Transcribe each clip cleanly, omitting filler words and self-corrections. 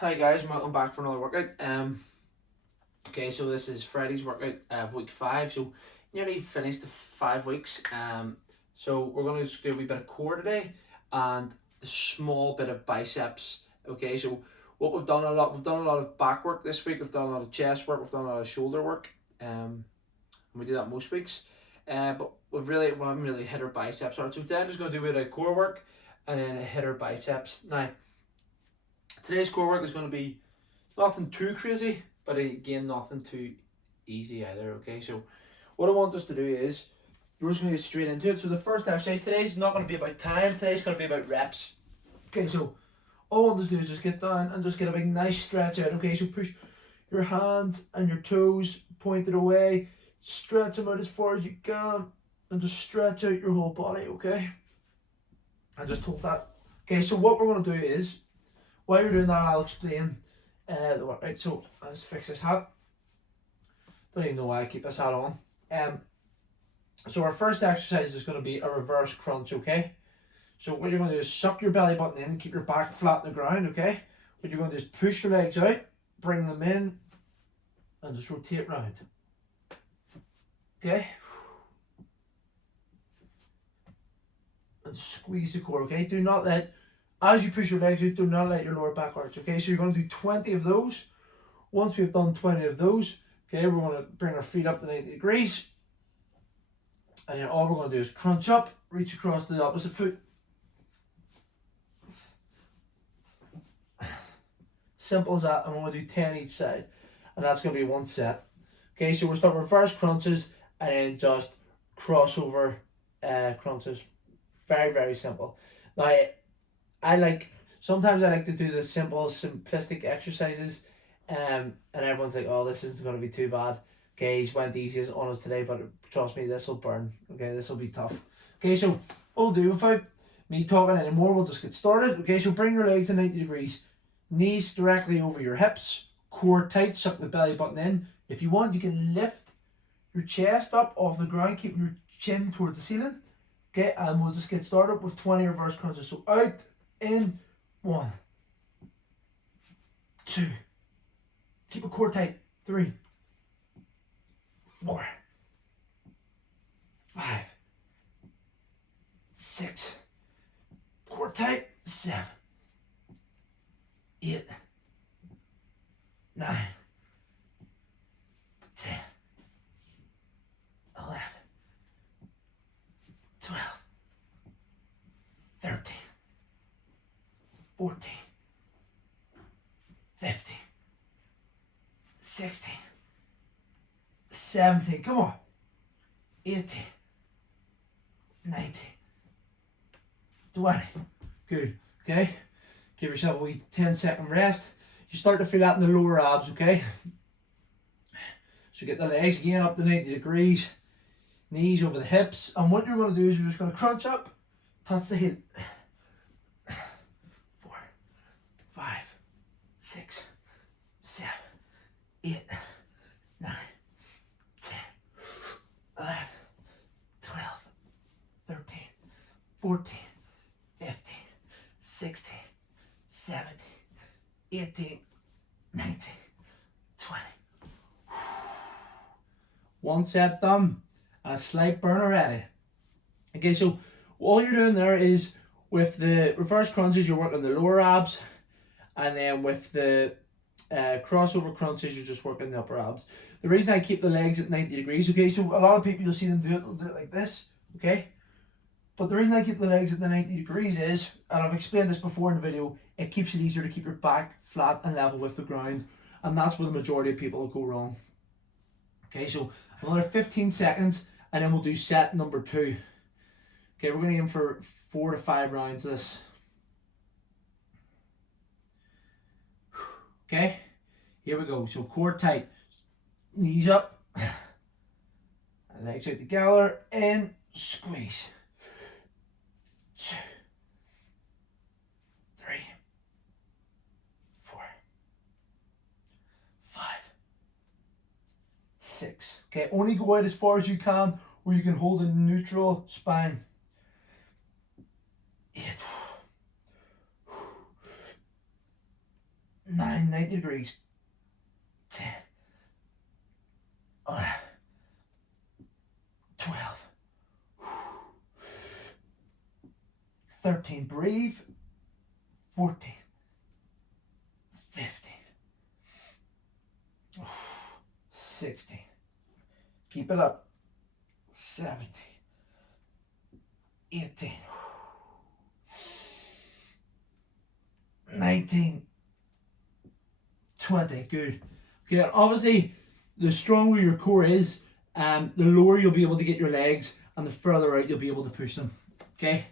Hi guys, welcome back for another workout. Okay, so this is Friday's workout of week 5. So nearly finished the 5 weeks. So we're gonna just do a wee bit of core today and a small bit of biceps. Okay, so what we've done a lot of back work this week. We've done a lot of chest work. We've done a lot of shoulder work. And we do that most weeks. But we haven't really hit our biceps hard. So today I'm just gonna do a bit of core work and then hit our biceps. Now today's core work is gonna be nothing too crazy, but again, nothing too easy either. Okay, so what I want us to do is we're just going to get straight into it. So the first exercise today is not going to be about time. Today's going to be about reps. Okay, so all I want us to do is just get down and just get a big nice stretch out. Okay, so push your hands and your toes pointed away, stretch them out as far as you can, and just stretch out your whole body. Okay, and just hold that. Okay, so what we're going to do is while you're doing that, I'll explain the workout. So let's fix this hat. Don't even know why I keep this hat on. So our first exercise is going to be a reverse crunch. Okay, so what you're going to do is suck your belly button in and keep your back flat on the ground. Okay, what you're going to do is push your legs out, bring them in, and just rotate round. Okay, and squeeze the core. Okay, do not let, as you push your legs out, do not let your lower back arch. Okay, so you're going to do 20 of those. Once we've done 20 of those, okay, we're going to bring our feet up to 90 degrees. And then all we're going to do is crunch up, reach across to the opposite foot. Simple as that. And we're going to do 10 each side. And that's going to be one set. Okay, so we're starting reverse crunches and then just crossover crunches. Very, very simple. Now, sometimes I like to do the simple, simplistic exercises. And everyone's like, oh, this isn't going to be too bad. Okay, he's went easiest on us today, but trust me, this will burn. Okay, this will be tough. Okay, so what we'll do, without me talking anymore, we'll just get started. Okay, so bring your legs to 90 degrees. Knees directly over your hips. Core tight, suck the belly button in. If you want, you can lift your chest up off the ground, keeping your chin towards the ceiling. Okay, and we'll just get started with 20 reverse crunches. So out, in, 1, 2. Keep a core tight. 3, 4, 5, 6. Core tight. 7, 8, 9, 10, 11, 12, 13, 14, 15, 16, 17, come on, 18, 19, 20, good, okay, give yourself a wee 10-second rest. You start to feel that in the lower abs, okay, so get the legs again up to 90 degrees, knees over the hips, and what you're going to do is you're just going to crunch up, touch the heel, 4, 5, 6, 7, 8, 9, 10, 11, 12, 13, 14, 15, 16, 17, 18, 19, 20. One set done and a slight burn already. Okay, so all you're doing there is with the reverse crunches, you're working the lower abs, and then with the crossover crunches, you're just working the upper abs. The reason I keep the legs at 90 degrees, okay, so a lot of people, you'll see them do it, they'll do it like this, okay? But the reason I keep the legs at the 90 degrees is, and I've explained this before in the video, it keeps it easier to keep your back flat and level with the ground, and that's where the majority of people will go wrong. Okay, so another 15 seconds, and then we'll do set number 2. Okay, we're going to aim for 4 to 5 rounds of this. Okay, here we go. So core tight, knees up, legs out together, and squeeze. 2, 3, 4, 5, 6. Okay, only go out as far as you can, where you can hold a neutral spine. 8, 9, 90 degrees. 10, 11, 12, 13, breathe. 14, 15, 16, keep it up. 17, 18, 19, 20, good. Okay, obviously the stronger your core is, the lower you'll be able to get your legs, and the further out you'll be able to push them. Okay,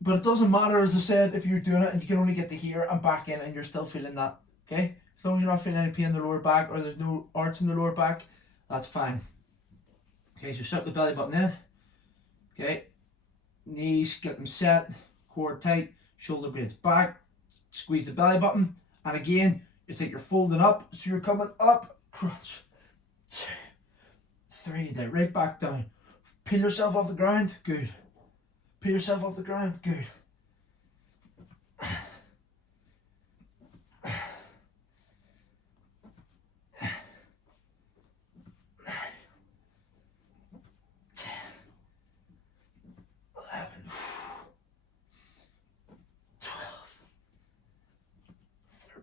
but it doesn't matter, as I said, if you're doing it and you can only get to here and back in and you're still feeling that. Okay, as long as you're not feeling any pain in the lower back, or there's no arch in the lower back, that's fine. Okay, so shut the belly button in. Okay, knees, get them set, core tight, shoulder blades back, squeeze the belly button, and again, it's like you're folding up, so you're coming up, crunch, 2, 3, then right back down. Peel yourself off the ground, good. Peel yourself off the ground, good.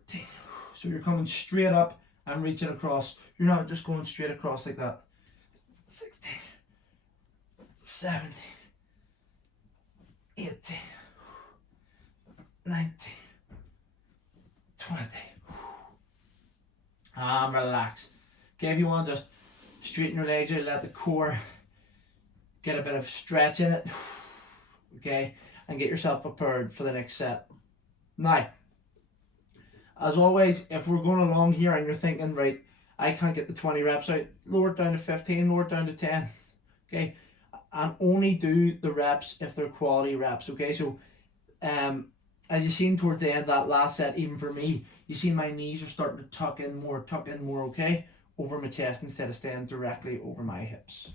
13. So you're coming straight up and reaching across. You're not just going straight across like that. 16, 17, 18, 19, 20. And relax. Okay, if you want to just straighten your legs out, let the core get a bit of stretch in it. Okay, and get yourself prepared for the next set. Now, as always, if we're going along here and you're thinking, right, I can't get the 20 reps out, lower it down to 15, lower it down to 10. Okay, and only do the reps if they're quality reps. Okay, so as you seen towards the end of that last set, even for me, you see my knees are starting to tuck in more, okay, over my chest instead of staying directly over my hips.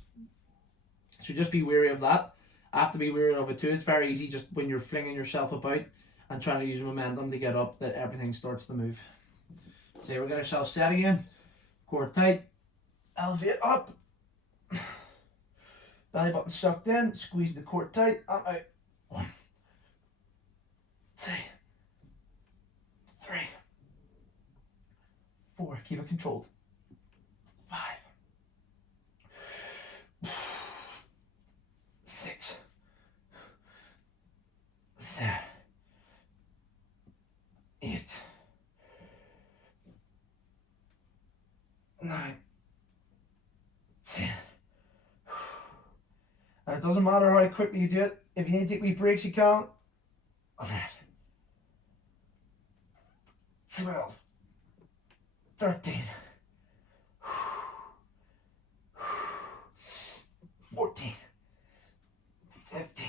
So just be wary of that. I have to be wary of it too. It's very easy just when you're flinging yourself about and trying to use momentum to get up that everything starts to move. So we're getting ourselves set again. Core tight. Elevate up. Belly button sucked in. Squeeze the core tight. I'm out. 1, 2, 3, 4. Keep it controlled. 5, 6, 7, 8, 9, 10. And it doesn't matter how quickly you do it. If you need to take wee breaks, you can. 11, 12, 13, 14, 15.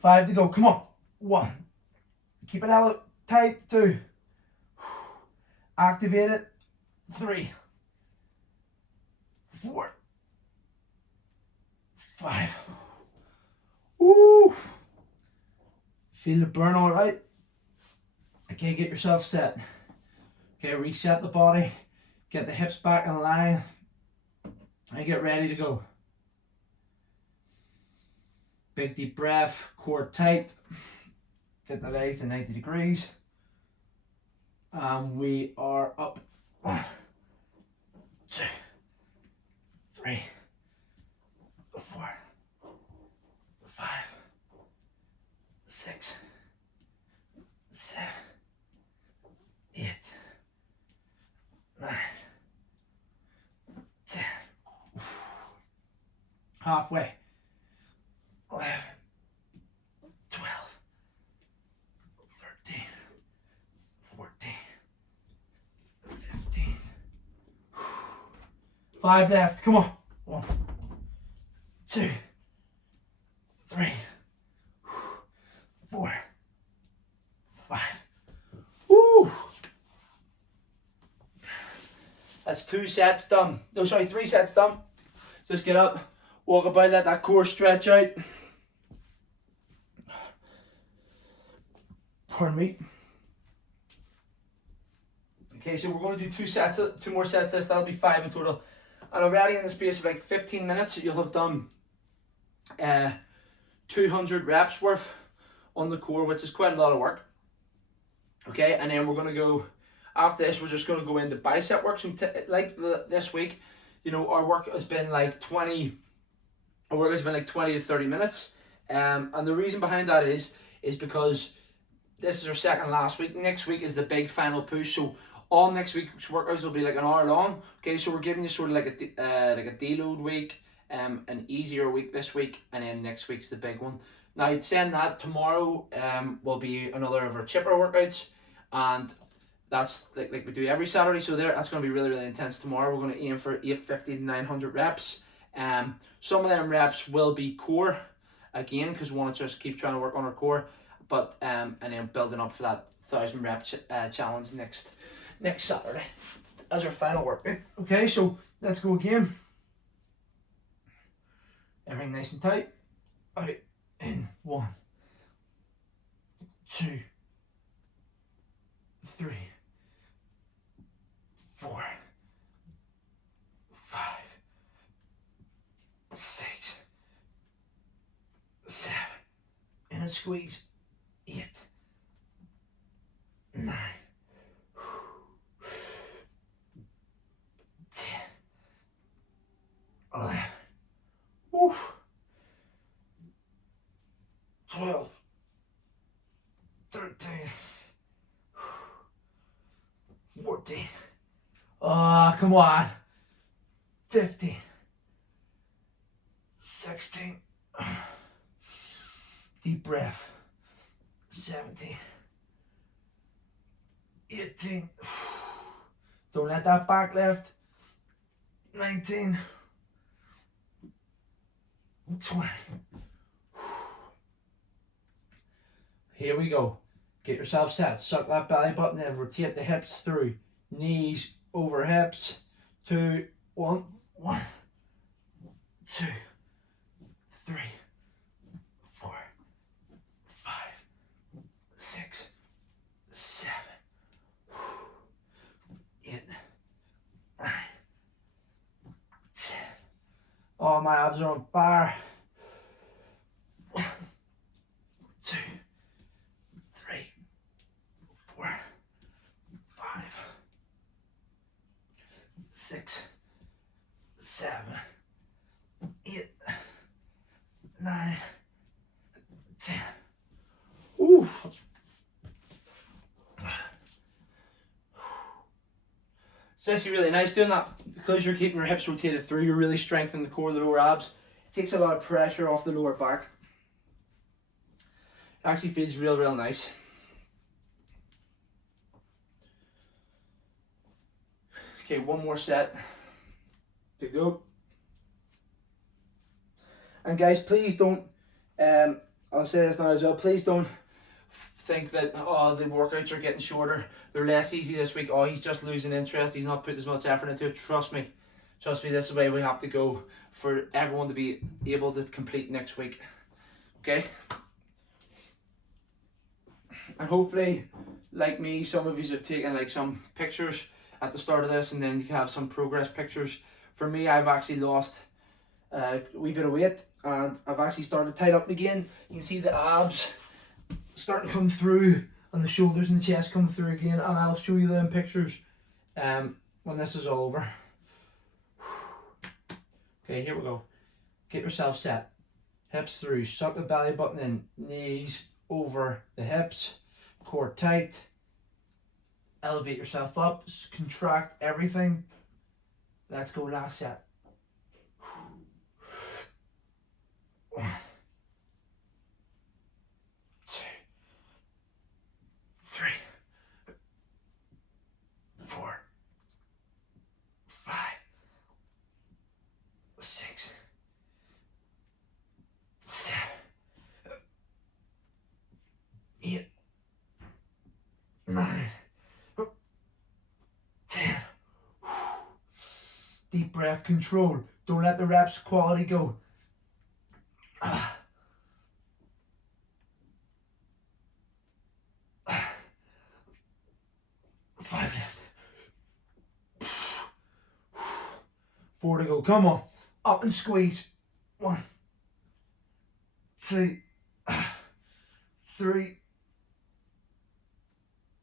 5 to go. Come on. 1. Keep it out tight. 2. Activate it. 3, 4, 5. Woo! Feel the burn all right? Okay, get yourself set. Okay, reset the body. Get the hips back in line. And get ready to go. Big deep breath, core tight. Get the legs to 90 degrees. And we are up. 1, 2, 3, 4, 5, 6, 7, 8, 9, 10. Halfway. 11, 12, 13, 14, 15. 5 left. Come on. 1, 2, 3, 4, 5. Woo! That's 2 sets done. No, sorry, 3 sets done. Just get up, walk about, let that core stretch out. Pardon me. Okay, so we're going to do two more sets of this. That'll be 5 in total. And already in the space of like 15 minutes, you'll have done 200 reps worth on the core, which is quite a lot of work. Okay, and then we're going to go, after this, we're just going to go into bicep work. So this week, you know, our work has been like 20 to 30 minutes. And the reason behind that is because this is our second last week. Next week is the big final push. So all next week's workouts will be like an hour long. Okay, so we're giving you sort of like a deload week, an easier week this week, and then next week's the big one. Now, saying that, tomorrow will be another of our chipper workouts, and that's like we do every Saturday. So that's going to be really, really intense tomorrow. We're going to aim for 850 to 900 reps. Some of them reps will be core again, because we want to just keep trying to work on our core, but and then building up for that 1,000 rep challenge next Saturday as our final workout. Okay, so let's go again. Everything nice and tight. Out in 1, 2, 3, 4, 5, 6, 7, and a squeeze. 8, 9, 10, 11, 12, 13, 14. Oh, come on. 15, 16. Deep breath. 17, 18. Don't let that back lift. 19, 20. Here we go. Get yourself set. Suck that belly button in. Rotate the hips through. Knees over hips. 2, 1, 1, 2, 3, 4, 5, 6, 7, 8, 9, 10. Oh, my abs are on fire. 1, 2, 3, 4, 5, 6, 7, 8, 9, 10. Ooh. It's actually really nice doing that, because you're keeping your hips rotated through. You're really strengthening the core of the lower abs. It takes a lot of pressure off the lower back. It actually feels real nice. Okay, one more set to go. And guys, please don't, I'll say this now as well, please don't think that, oh, the workouts are getting shorter, they're less easy this week, oh, he's just losing interest, he's not putting as much effort into it. Trust me, this is the way we have to go for everyone to be able to complete next week. Okay? And hopefully, like me, some of you have taken like some pictures at the start of this, and then you can have some progress pictures. For me, I've actually lost a wee bit of weight, and I've actually started to tighten up again. You can see the abs starting to come through, and the shoulders and the chest coming through again, and I'll show you them pictures when this is all over. Okay, here we go. Get yourself set. Hips through, suck the belly button in, knees over the hips, core tight. Elevate yourself up, contract everything. Let's go, last set. 1, 2, 3, 4, 5, 6, 7, 8, 9, 10. Deep breath, control. Don't let the reps quality go. 5 left. 4 to go. Come on. Up and squeeze. 1, 2, 3,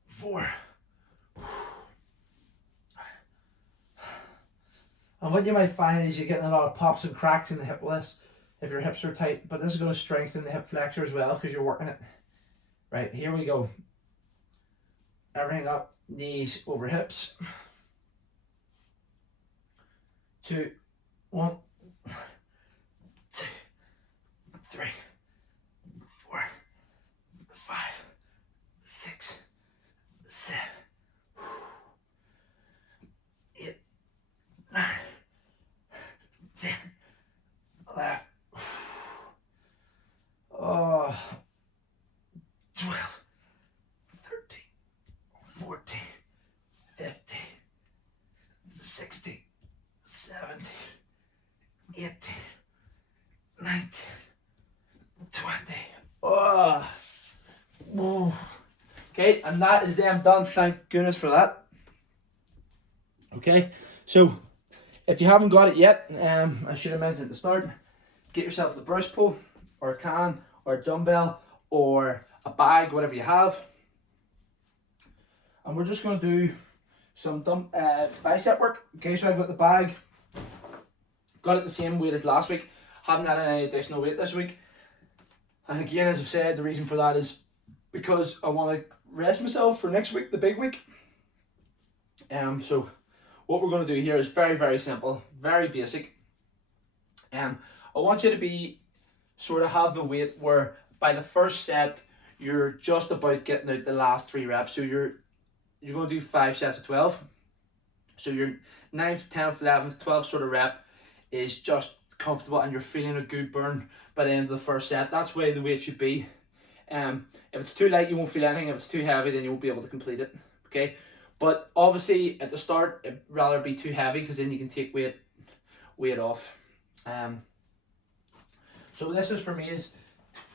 4. And what you might find is you're getting a lot of pops and cracks in the hip with this if your hips are tight, but this is going to strengthen the hip flexor as well because you're working it. Right, here we go. Everything up, knees over hips. 2, 1, 2, 3, 4, 5, 6, 7, 8, 9, 10, 11, 12, 13, 14, 15, 16, 17, 18, 19, 20. Oh. Okay, and that is them done. Thank goodness for that. Okay, so if you haven't got it yet, I should have mentioned at the start, get yourself the brush pull or a can or a dumbbell or a bag, whatever you have. And we're just going to do some bicep work. Okay, so I've got the bag. Got it the same weight as last week. Haven't added any additional weight this week. And again, as I've said, the reason for that is because I want to rest myself for next week, the big week. So what we're going to do here is very, very simple, very basic. I want you to be sort of have the weight where by the first set you're just about getting out the last 3 reps. So you're going to do 5 sets of 12. So your 9th, 10th, 11th, 12th sort of rep is just comfortable and you're feeling a good burn by the end of the first set. That's where the weight should be. If it's too light, you won't feel anything. If it's too heavy, then you won't be able to complete it. Okay, but obviously at the start, it'd rather be too heavy because then you can take weight off. So this is for me is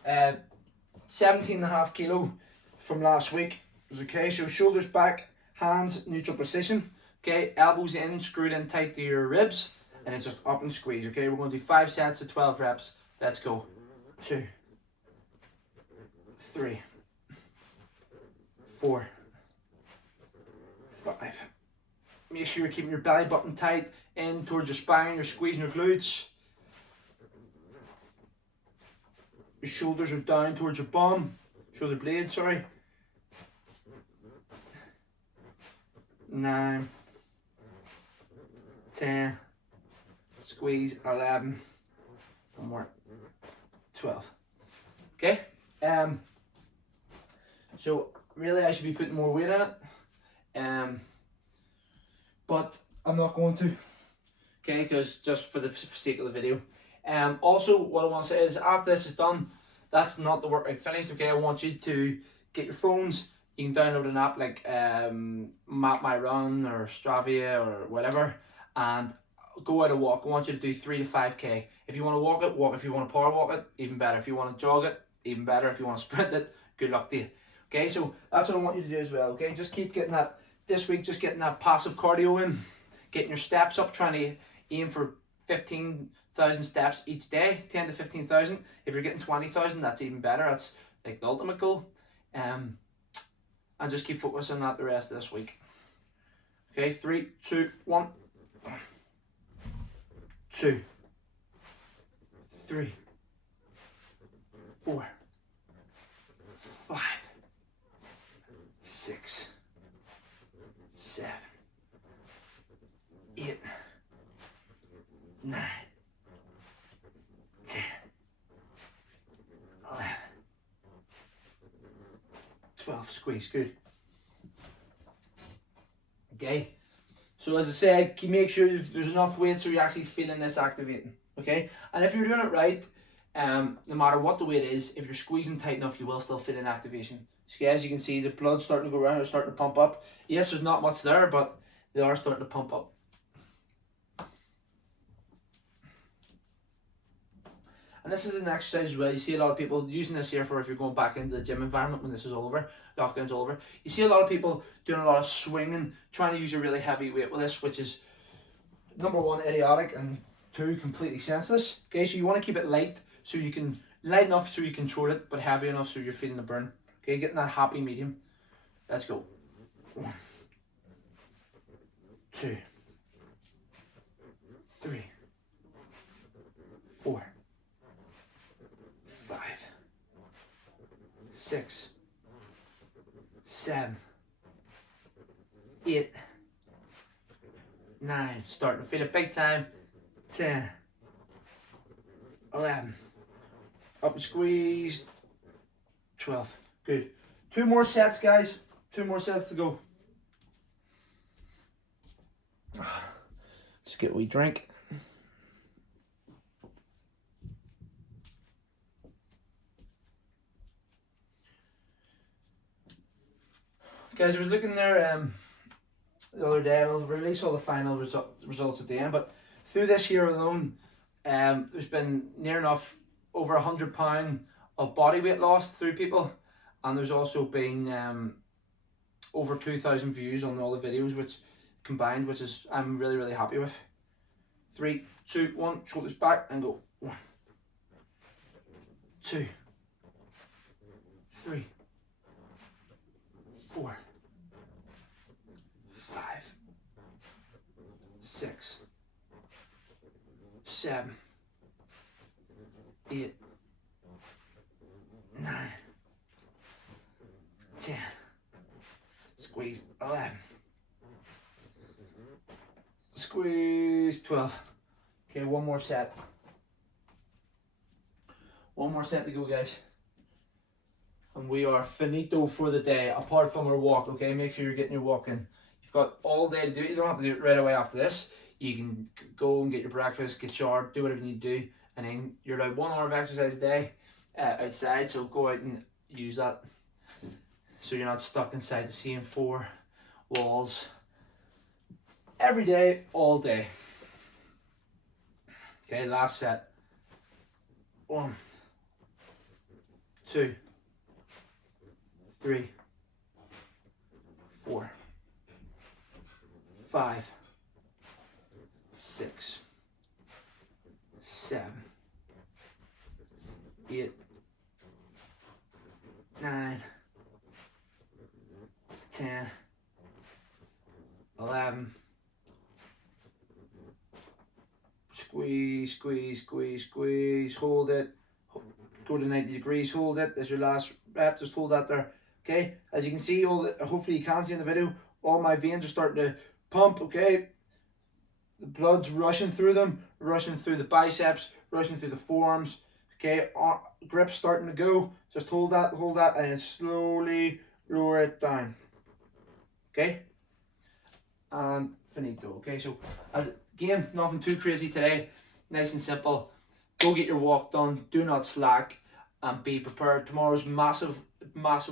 17.5 kilo from last week. Okay, so shoulders back, hands neutral position. Okay, elbows in, screwed in tight to your ribs, and it's just up and squeeze. Okay, we're going to do 5 sets of 12 reps. Let's go. 2, 3, 4, 5. Make sure you're keeping your belly button tight in towards your spine. You're squeezing your glutes. Your shoulders are down towards your bum. Shoulder blade, sorry. 9, 10, squeeze, 11, one more, 12. Okay? So really I should be putting more weight in it. But I'm not going to. Okay, because just for the sake of the video. Also what I want to say is after this is done, that's not the workout finished. Okay, I want you to get your phones. You can download an app like Map My Run or Strava or whatever, and go out a walk. I want you to do 3 to 5k. If you want to walk it, walk. If you want to power walk it, even better. If you want to jog it, even better. If you want to sprint it, good luck to you. Okay, so that's what I want you to do as well. Okay, just keep getting that this week. Just getting that passive cardio in, getting your steps up, trying to aim for 15,000 steps each day, 10 to 15,000. If you're getting 20,000, that's even better. That's like the ultimate goal. And just keep focusing on that the rest of this week. Okay, 3, 2, 1. 2, 3, 4, 5, 6, 7, 8, 9, 10, 11, 12. Squeeze, good. Okay, so as I said, make sure there's enough weight so you're actually feeling this activating. Okay, and if you're doing it right, no matter what the weight is, if you're squeezing tight enough, you will still feel an activation. So as you can see, the blood's starting to go around, it's starting to pump up. Yes, there's not much there, but they are starting to pump up. And this is an exercise as well. You see a lot of people using this here for if you're going back into the gym environment when this is all over, lockdown's all over. You see a lot of people doing a lot of swinging, trying to use a really heavy weight with this, which is number one, idiotic, and two, completely senseless. Okay, so you want to keep it light, so you can light enough so you control it, but heavy enough so you're feeling the burn. Okay, getting that happy medium. Let's go. 1, 2, 3, 4, 5, 6, 7, 8, 9. Starting to feel it big time. 10, 11. Up and squeeze. 12. Good. 2 more sets, guys. 2 more sets to go. Let's get a wee drink. Guys, I was looking there the other day. I'll release all the final results at the end, but through this year alone, there's been near enough over £100 of body weight lost through people, and there's also been over 2,000 views on all the videos, which combined, which is I'm really happy with. 3, 2, 1, shoulders back and go. 1, 2, 3, 4, 5, 6, 7, 8, 9, 10. Squeeze 11. Squeeze 12. Okay, one more set. One more set to go, guys. And we are finito for the day, apart from our walk, okay? Make sure you're getting your walk in. You've got all day to do it. You don't have to do it right away after this. You can go and get your breakfast, get showered, do whatever you need to do, and then you're allowed 1 hour of exercise a day outside, so go out and use that so you're not stuck inside the same 4 walls every day, all day. Okay, last set. 1, 2, 3, 4, 5, 6, 7, 8, 9, 10, 11. Squeeze, squeeze, squeeze, squeeze. Hold it. Go to 90 degrees. Hold it. There's your last rep. Just hold that there. Okay. As you can see, hopefully you can see in the video, all my veins are starting to pump. Okay. The blood's rushing through them, rushing through the biceps, rushing through the forearms. Okay. Grip's starting to go. Just hold that, and then slowly lower it down. Okay. And finito. Okay. So again, nothing too crazy today. Nice and simple. Go get your walk done. Do not slack, and be prepared. Tomorrow's massive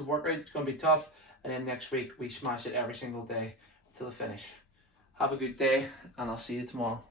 workout. It's going to be tough. And then next week we smash it every single day till the finish. Have a good day, and I'll see you tomorrow.